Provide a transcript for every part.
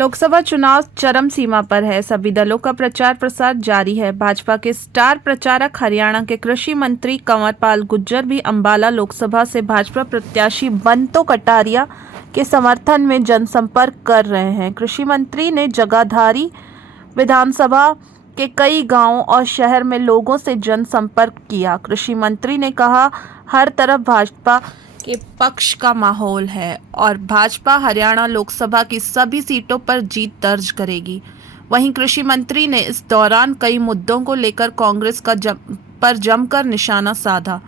लोकसभा चुनाव चरम सीमा पर है। सभी दलों का प्रचार प्रसार जारी है। भाजपा के स्टार प्रचारक हरियाणा के कृषि मंत्री कंवरपाल गुर्जर भी अंबाला लोकसभा से भाजपा प्रत्याशी बंतो कटारिया के समर्थन में जनसंपर्क कर रहे हैं। कृषि मंत्री ने जगाधरी विधानसभा के कई गांवों और शहर में लोगों से जनसंपर्क किया। कृषि मंत्री ने कहा, हर तरफ भाजपा के पक्ष का माहौल है और भाजपा हरियाणा लोकसभा की सभी सीटों पर जीत दर्ज करेगी। वहीं कृषि मंत्री ने इस दौरान कई मुद्दों को लेकर कांग्रेस पर जमकर निशाना साधा।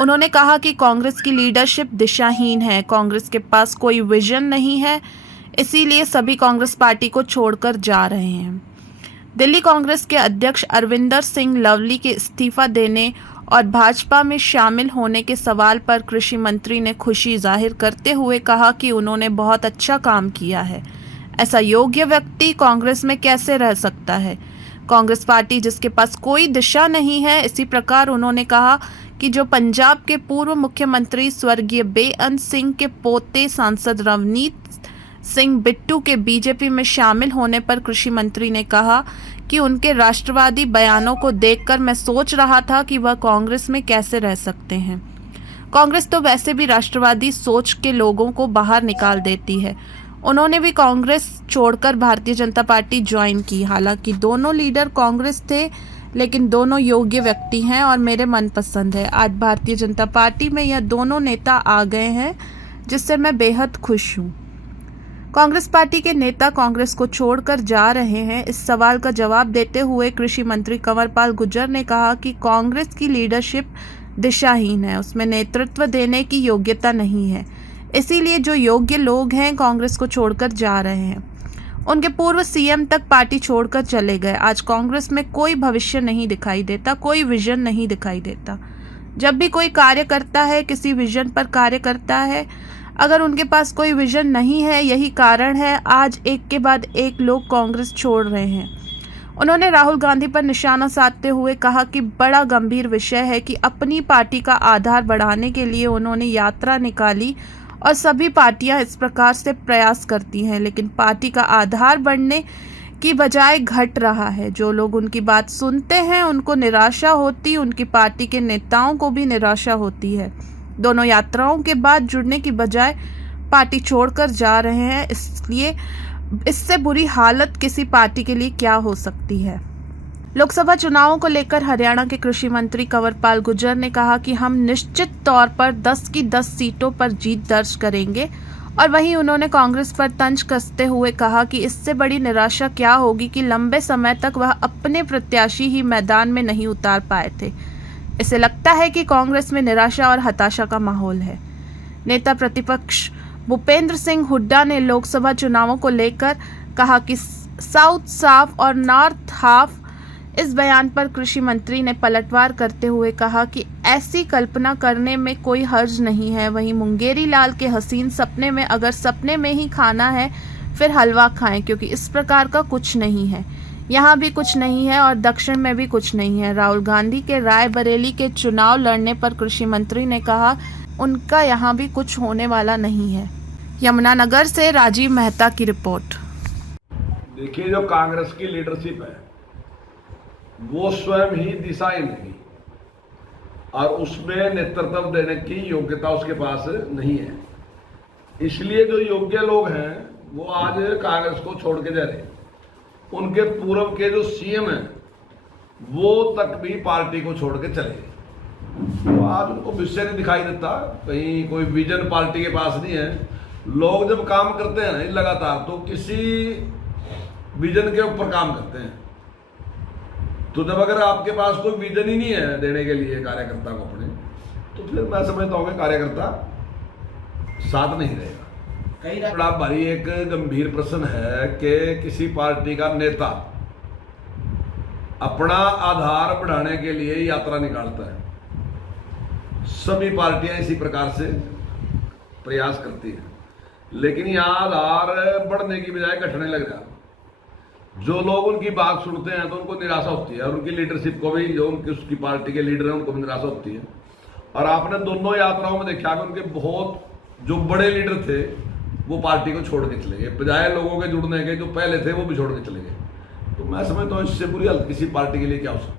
उन्होंने कहा कि कांग्रेस की लीडरशिप दिशाहीन है, कांग्रेस के पास कोई विजन नहीं है, इसीलिए सभी कांग्रेस पार्टी को छोड़कर जा रहे हैं। दिल्ली कांग्रेस के अध्यक्ष अरविंदर सिंह लवली के इस्तीफा देने और भाजपा में शामिल होने के सवाल पर कृषि मंत्री ने खुशी जाहिर करते हुए कहा कि उन्होंने बहुत अच्छा काम किया है। ऐसा योग्य व्यक्ति कांग्रेस में कैसे रह सकता है? कांग्रेस पार्टी जिसके पास कोई दिशा नहीं है। इसी प्रकार उन्होंने कहा कि जो पंजाब के पूर्व मुख्यमंत्री स्वर्गीय बेअंत सिंह के पोते सांसद रवनीत सिंह बिट्टू के बीजेपी में शामिल होने पर कृषि मंत्री ने कहा कि उनके राष्ट्रवादी बयानों को देखकर मैं सोच रहा था कि वह कांग्रेस में कैसे रह सकते हैं। कांग्रेस तो वैसे भी राष्ट्रवादी सोच के लोगों को बाहर निकाल देती है। उन्होंने भी कांग्रेस छोड़कर भारतीय जनता पार्टी ज्वाइन की। हालांकि दोनों लीडर कांग्रेस थे, लेकिन दोनों योग्य व्यक्ति हैं और मेरे मनपसंद है। आज भारतीय जनता पार्टी में यह दोनों नेता आ गए हैं, जिससे मैं बेहद खुश हूँ। कांग्रेस पार्टी के नेता कांग्रेस को छोड़कर जा रहे हैं। इस सवाल का जवाब देते हुए कृषि मंत्री कंवरपाल गुर्जर ने कहा कि कांग्रेस की लीडरशिप दिशाहीन है, उसमें नेतृत्व देने की योग्यता नहीं है, इसीलिए जो योग्य लोग हैं कांग्रेस को छोड़कर जा रहे हैं। उनके पूर्व सीएम तक पार्टी छोड़कर चले गए। आज कांग्रेस में कोई भविष्य नहीं दिखाई देता, कोई विजन नहीं दिखाई देता। जब भी कोई कार्य करता है, किसी विजन पर कार्य करता है, अगर उनके पास कोई विजन नहीं है, यही कारण है आज एक के बाद एक लोग कांग्रेस छोड़ रहे हैं। उन्होंने राहुल गांधी पर निशाना साधते हुए कहा कि बड़ा गंभीर विषय है कि अपनी पार्टी का आधार बढ़ाने के लिए उन्होंने यात्रा निकाली और सभी पार्टियां इस प्रकार से प्रयास करती हैं, लेकिन पार्टी का आधार बढ़ने की बजाय घट रहा है। जो लोग उनकी बात सुनते हैं उनको निराशा होती, उनकी पार्टी के नेताओं को भी निराशा होती है। दोनों यात्राओं के बाद जुड़ने की बजाय पार्टी छोड़कर जा रहे हैं, इसलिए इससे बुरी हालत किसी पार्टी के लिए क्या हो सकती है। लोकसभा चुनावों को लेकर हरियाणा के कृषि मंत्री कंवरपाल गुर्जर ने कहा कि हम निश्चित तौर पर 10 की 10 सीटों पर जीत दर्ज करेंगे और वहीं उन्होंने कांग्रेस पर तंज कसते हुए कहा कि इससे बड़ी निराशा क्या होगी कि लंबे समय तक वह अपने प्रत्याशी ही मैदान में नहीं उतार पाए थे। इसे लगता है कि कांग्रेस में निराशा और हताशा का माहौल है। नेता प्रतिपक्ष भूपेंद्र सिंह हुड्डा ने लोकसभा चुनावों को लेकर कहा कि साउथ साफ और नॉर्थ हाफ। इस बयान पर कृषि मंत्री ने पलटवार करते हुए कहा कि ऐसी कल्पना करने में कोई हर्ज नहीं है। वहीं मुंगेरी लाल के हसीन सपने में अगर सपने में ही खाना है फिर हलवा खाएं, क्योंकि इस प्रकार का कुछ नहीं है। यहाँ भी कुछ नहीं है और दक्षिण में भी कुछ नहीं है। राहुल गांधी के रायबरेली के चुनाव लड़ने पर कृषि मंत्री ने कहा उनका यहाँ भी कुछ होने वाला नहीं है। यमुनानगर से राजीव मेहता की रिपोर्ट। देखिए, जो कांग्रेस की लीडरशिप है वो स्वयं ही दिशाहीन है और उसमें नेतृत्व देने की योग्यता उसके पास नहीं है। इसलिए जो योग्य लोग हैं वो आज कांग्रेस को छोड़ के जा रहे हैं। उनके पूर्व के जो सीएम हैं वो तक भी पार्टी को छोड़ के चले गए। तो आज उनको विषय नहीं दिखाई देता, कहीं कोई विजन पार्टी के पास नहीं है। लोग जब काम करते हैं ना लगातार तो किसी विजन के ऊपर काम करते हैं। तो जब अगर आपके पास कोई विजन ही नहीं है देने के लिए कार्यकर्ता को अपने, तो फिर मैं समझता हूँ कि कार्यकर्ता साथ नहीं रहेगा। बड़ा भारी एक गंभीर प्रश्न है कि किसी पार्टी का नेता अपना आधार बढ़ाने के लिए यात्रा निकालता है। सभी पार्टियां इसी प्रकार से प्रयास करती हैं, लेकिन यहाँ आधार बढ़ने की बजाय घटने लग रहा। जो लोग उनकी बात सुनते हैं तो उनको निराशा होती है और उनकी लीडरशिप को भी, जो उनकी उसकी पार्टी के लीडर हैं उनको भी निराशा होती है। और आपने दोनों यात्राओं में देखा कि उनके बहुत जो बड़े लीडर थे वो पार्टी को छोड़ के चले गए, बजाय लोगों के जुड़ने के जो पहले थे वो भी छोड़ के चले गए। तो मैं समझता हूँ इससे बुरी हालत किसी पार्टी के लिए क्या हो सकती है।